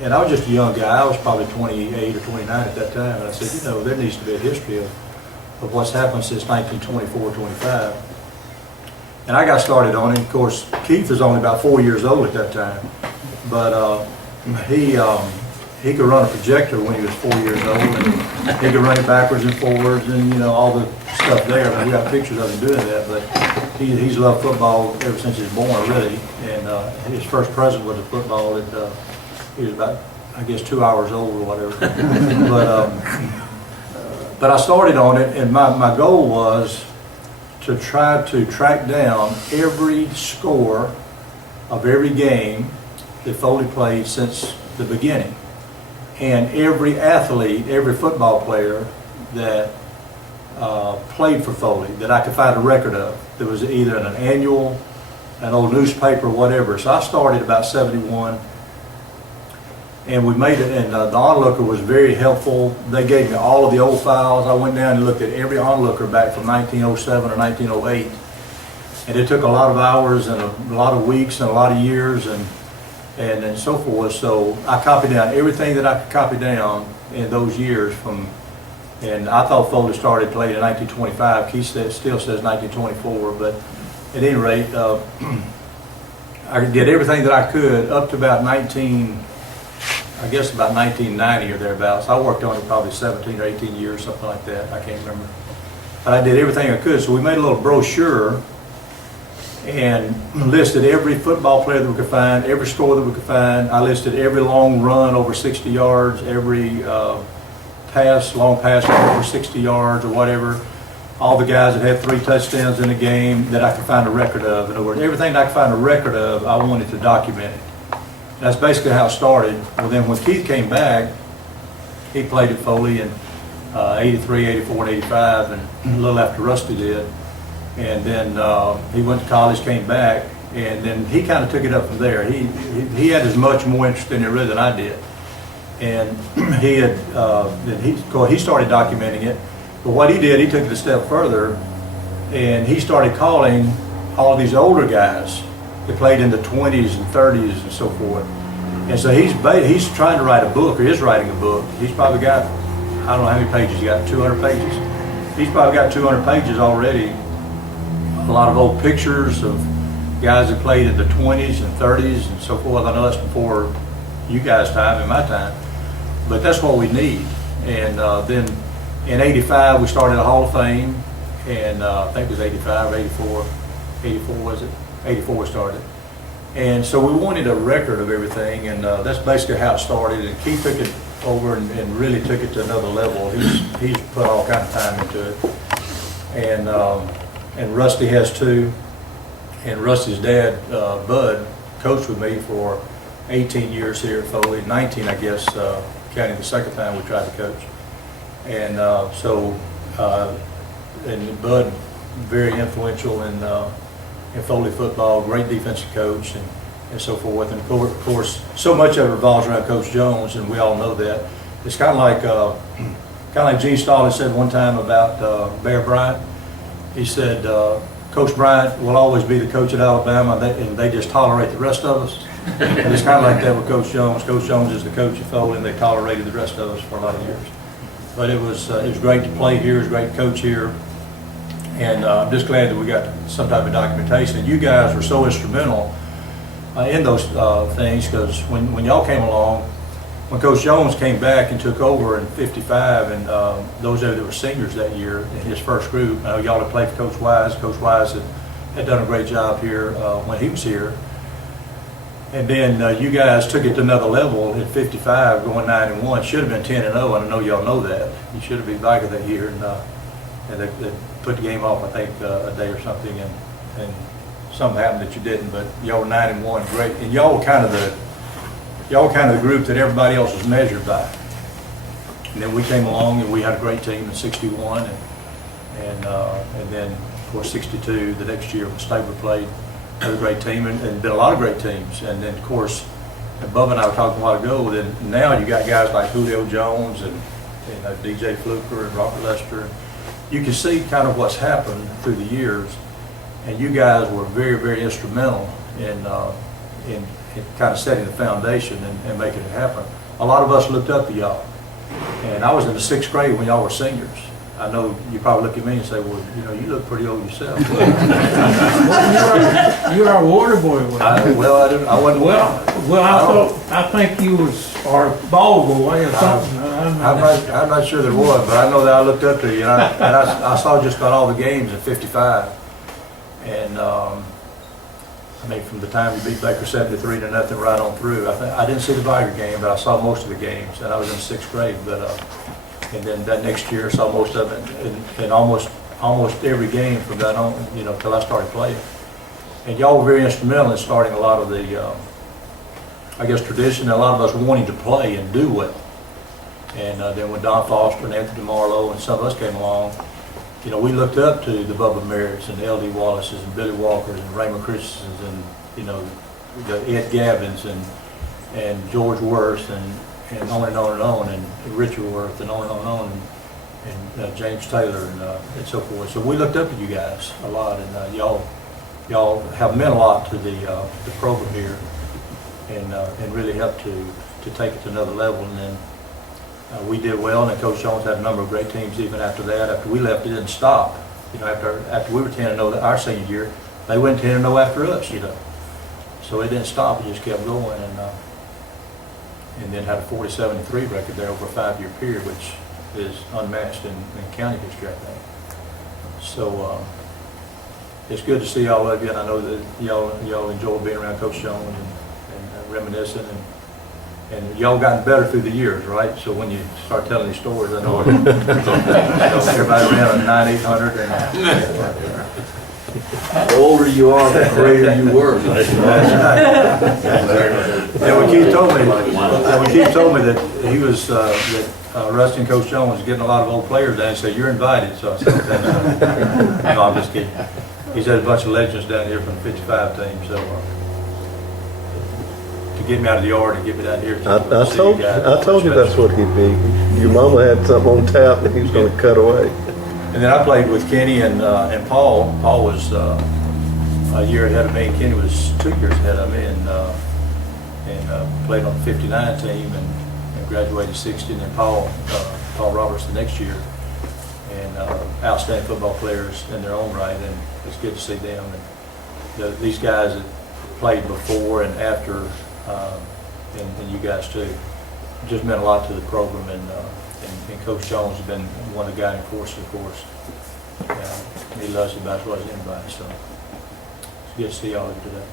And I was just a young guy. I was probably 28 or 29 at that time. And I said, you know, there needs to be a history of what's happened since 1924, 25. And I got started on it. Of course, Keith was only about 4 years old at that time. But he could run a projector when he was 4 years old, and he could run it backwards and forwards, and you know, all the stuff there. I mean, we got pictures of him doing that. But he's loved football ever since he was born, really. And his first present was a football. He was about, I guess, 2 hours old or whatever. But I started on it, and my goal was to try to track down every score of every game that Foley played since the beginning, and every athlete, every football player that played for Foley that I could find a record of. There was either an annual, an old newspaper, whatever. So I started about 71. And we made it, and the onlooker was very helpful. They gave me all of the old files. I went down and looked at every onlooker back from 1907 or 1908. And it took a lot of hours and a lot of weeks and a lot of years and so forth. So I copied down everything that I could copy down in those years and I thought Foley started playing in 1925. Keith still says 1924, but at any rate, I did everything that I could up to about 1990 or thereabouts. I worked on it probably 17 or 18 years, something like that. I can't remember. But I did everything I could. So we made a little brochure and listed every football player that we could find, every score that we could find. I listed every long run over 60 yards, every long pass over 60 yards or whatever. All the guys that had 3 touchdowns in a game that I could find a record of. In other words, everything that I could find a record of, I wanted to document it. That's basically how it started. Well, then when Keith came back, he played at Foley in 83, 84, and 85, and a little after Rusty did. And then he went to college, came back, and then he kind of took it up from there. He had as much more interest in it really than I did. And he started documenting it. But what he did, he took it a step further, and he started calling all of these older guys that played in the 20s and 30s and so forth. And so he's trying to write a book, or is writing a book. He's probably got, I don't know how many pages he got, 200 pages? He's probably got 200 pages already. A lot of old pictures of guys that played in the 20s and 30s and so forth. I know that's before you guys' time and my time, but that's what we need. And then in 85, we started a Hall of Fame, and I think it was 85 or 84 was it? 84 started. And so we wanted a record of everything, and that's basically how it started. And Keith took it over and really took it to another level. He's put all kind of time into it. And Rusty has too. And Rusty's dad, Bud, coached with me for 18 years here at Foley, 19 I guess, counting the second time we tried to coach. And and Bud, very influential in Foley football, great defensive coach, and so forth. And of course, so much of it revolves around Coach Jones, and we all know that. It's kind of like Gene Stalin said one time about Bear Bryant. He said, Coach Bryant will always be the coach at Alabama, and they just tolerate the rest of us. And it's kind of like that with Coach Jones. Coach Jones is the coach at Foley, and they tolerated the rest of us for a lot of years. But it was great to play here. It was great to coach here. And I'm just glad that we got some type of documentation. And you guys were so instrumental in those things, because when y'all came along, when Coach Jones came back and took over in '55, and those of you that were seniors that year in his first group, y'all had played for Coach Wise. Coach Wise had done a great job here when he was here. And then you guys took it to another level in '55, going 9-1. Should have been 10-0, and I know y'all know that. You should have been back of that year, and they put the game off, I think, a day or something, and something happened that you didn't. But y'all were 9-1, great, and y'all were kind of the group that everybody else was measured by. And then we came along, and we had a great team in '61, and then of course '62, the next year when Stabler played. Had a great team, and been a lot of great teams. And then of course, Bubba and I were talking a while ago, then now you got guys like Julio Jones and DJ Fluker and Robert Lester. You can see kind of what's happened through the years, and you guys were very, very instrumental in kind of setting the foundation and making it happen. A lot of us looked up to y'all. And I was in the 6th grade when y'all were seniors. I know you probably look at me and say, well, you know, you look pretty old yourself. You're our water boy. I wasn't. I think you was our ball boy or something. I'm not sure there was, but I know that I looked up to you, and I saw just about all the games at 55. And I mean, from the time you beat Baker 73-0 right on through. I didn't see the Viger game, but I saw most of the games, and I was in 6th grade. But and then that next year, I saw most of it, and almost every game from that on, you know, till I started playing. And y'all were very instrumental in starting a lot of the, I guess, tradition. A lot of us wanting to play and do well. And then when Don Foster and Anthony DeMarlo and some of us came along, you know, we looked up to the Bubba Merritts and the L.D. Wallaces and Billy Walkers and Raymond Christensen's and, you know, the Ed Gavins and George Worth and on and on and on, and Richard Worth and on, and James Taylor and so forth. So we looked up to you guys a lot, and y'all have meant a lot to the program here, and really helped to take it to another level. And then we did well, and then Coach Jones had a number of great teams even after that. After we left, it didn't stop. You know, after we were 10-0 our senior year, they went 10-0 after us. You know, so it didn't stop. It just kept going, and then had a 47-3 record there over a 5-year period, which is unmatched in county history, I think. So it's good to see all of you, and I know that y'all enjoy being around Coach Jones and reminiscing, and y'all gotten better through the years, right? So when you start telling these stories, I know, everybody around 900-800. The older you are, the greater you were. That's right. Yeah, when Keith told me that he was that Rusty and Coach Jones was getting a lot of old players down, he said, "You're invited." So I said, "Okay." No, I'm just kidding. He's had a bunch of legends down here from the 55 team, so to get me out of the yard and get me down here. I told you that's what he'd be. Your mama had something on tap that he was going to cut away. And then I played with Kenny and Paul. Paul was a year ahead of me, and Kenny was 2 years ahead of me, and played on the 59 team and graduated 60. And then Paul Roberts the next year, and outstanding football players in their own right, and it's good to see them. And these guys that played before and after, and you guys too, just meant a lot to the program. And Coach Jones has been one of the guiding forces, of course. He loves it about as well as anybody, so it's good to see all of you today.